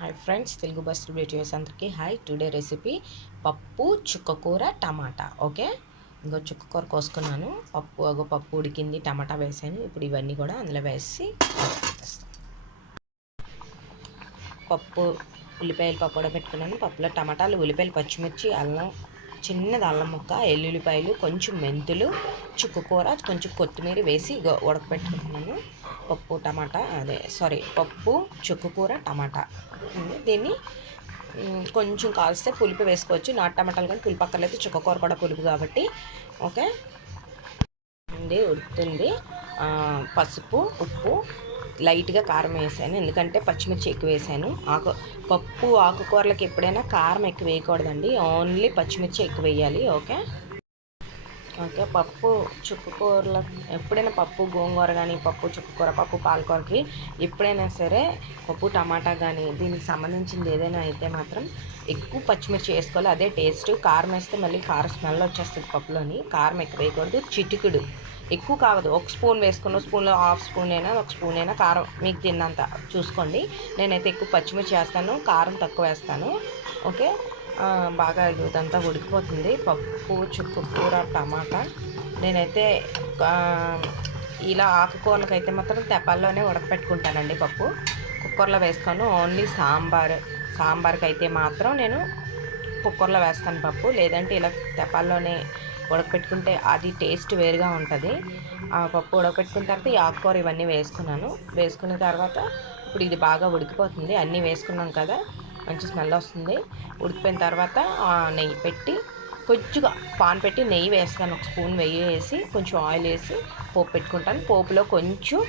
Hi friends, Telugu bus relatives అందరికీ hi. Today recipe పప్పు చుక్కకూర టమాటా. ఓకే, ఇంకో చుక్కకూర కోసుకున్నాను. పప్పు ఉడికింది, టమాటా వేసాను. ఇప్పుడు ఇవన్నీ కూడా అందులో వేసి పప్పు ఉల్లిపాయలు పప్పు కూడా పెట్టుకున్నాను. పప్పులో టమాటాలు, ఉల్లిపాయలు, పచ్చిమిర్చి, అల్లం, చిన్నది అల్లం ముక్క, ఎల్లుల్లిపాయలు, కొంచెం మెంతులు, చుక్కకూర, కొంచెం కొత్తిమీర వేసి ఉడకపెట్టుకుంటున్నాను. పప్పు చుక్కకూర టమాటా. దీన్ని కొంచెం కాల్స్తే పులుపు వేసుకోవచ్చు. నాటు టమాటాలు కానీ పులుపు అక్కర్లేదు, చుక్కకూర కూడా పులుపు కాబట్టి. ఓకే అండి, ఉడుకుతుంది. పసుపు, ఉప్పు, లైట్గా కారం వేసాను, ఎందుకంటే పచ్చిమిర్చి ఎక్కువ వేసాను. ఆకుకూరలకు ఎప్పుడైనా కారం ఎక్కువ వేయకూడదండి, ఓన్లీ పచ్చిమిర్చి ఎక్కువ వేయాలి. ఓకే, పప్పు చుక్కకూరల ఎప్పుడైనా పప్పు గోంగూర కానీ, పప్పు చుక్కకూర, పప్పు పాలకూరకి ఎప్పుడైనా సరే పప్పు టమాటా కానీ దీనికి సంబంధించింది ఏదైనా అయితే మాత్రం ఎక్కువ పచ్చిమిర్చి వేసుకోవాలి. అదే టేస్ట్. కారం వేస్తే మళ్ళీ కారం స్మెల్ వచ్చేస్తుంది పప్పులోని. కారం ఎక్కువ వేయకూడదు. చిటికుడు, ఎక్కువ కావదు, ఒక స్పూన్ వేసుకున్న స్పూన్లో హాఫ్ స్పూన్ అయినా ఒక స్పూన్ అయినా కారం మీకు తిన్నంత చూసుకోండి. నేనైతే ఎక్కువ పచ్చిమిర్చి వేస్తాను, కారం తక్కువ వేస్తాను. ఓకే, బాగా ఇదంతా ఉడికిపోతుంది. పప్పు చుక్కకూర టమాటా. నేనైతే ఇలా ఆకుకూరలకైతే మాత్రం తెపాల్లోనే ఉడకపెట్టుకుంటానండి. పప్పు కుక్కర్లో వేస్తాను. ఓన్లీ సాంబార్కి అయితే మాత్రం నేను కుక్కర్లో వేస్తాను పప్పు. లేదంటే ఇలా తెపాల్లోనే ఉడకపెట్టుకుంటే అది టేస్ట్ వేరుగా ఉంటుంది. ఆ పప్పు ఉడకపెట్టుకున్న తర్వాత ఈ ఆకుకూర ఇవన్నీ వేసుకున్న తర్వాత ఇప్పుడు ఇది బాగా ఉడికిపోతుంది. అన్నీ వేసుకున్నాం కదా, మంచి స్మెల్ వస్తుంది. ఉడికిపోయిన తర్వాత నెయ్యి పెట్టి కొంచెంగా పాన్ పెట్టి నెయ్యి వేస్తాను. ఒక స్పూన్ నెయ్యి వేసి కొంచెం ఆయిల్ వేసి పోపు పెట్టుకుంటాను. పోపులో కొంచెం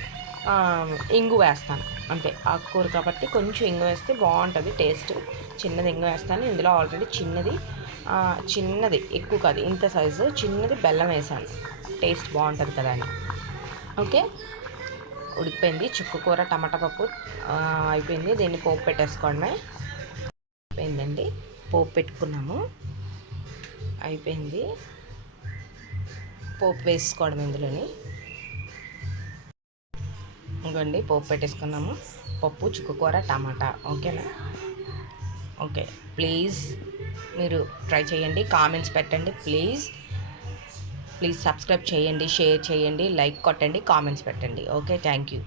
ఇంగు వేస్తాను, అంతే. ఆకుకూర కాబట్టి కొంచెం ఇంగు వేస్తే బాగుంటుంది టేస్ట్. చిన్నది ఇంగు వేస్తాను. ఇందులో ఆల్రెడీ చిన్నది ఎక్కువ కాదు, ఇంత సైజు చిన్నది బెల్లం వేసాను, టేస్ట్ బాగుంటుంది కదా అని. ఓకే, ఉడికిపోయింది. చుక్కకూర టమాటా పప్పు అయిపోయింది. దీన్ని పోపు పెట్టేసుకోవడమే. అయిపోయిందండి, పోపు పెట్టుకున్నాము, అయిపోయింది. పోపు వేసుకోవడం ఇందులోని. ఇంకోండి, పోపు పెట్టేసుకున్నాము. పప్పు చుక్కకూర టమాటా. ఓకేనా? ఓకే, ప్లీజ్ మీరు ట్రై చేయండి, కామెంట్స్ పెట్టండి. ప్లీజ్ సబ్స్క్రైబ్ చేయండి, షేర్ చేయండి, లైక్ కొట్టండి, కామెంట్స్ పెట్టండి. Okay, thank you.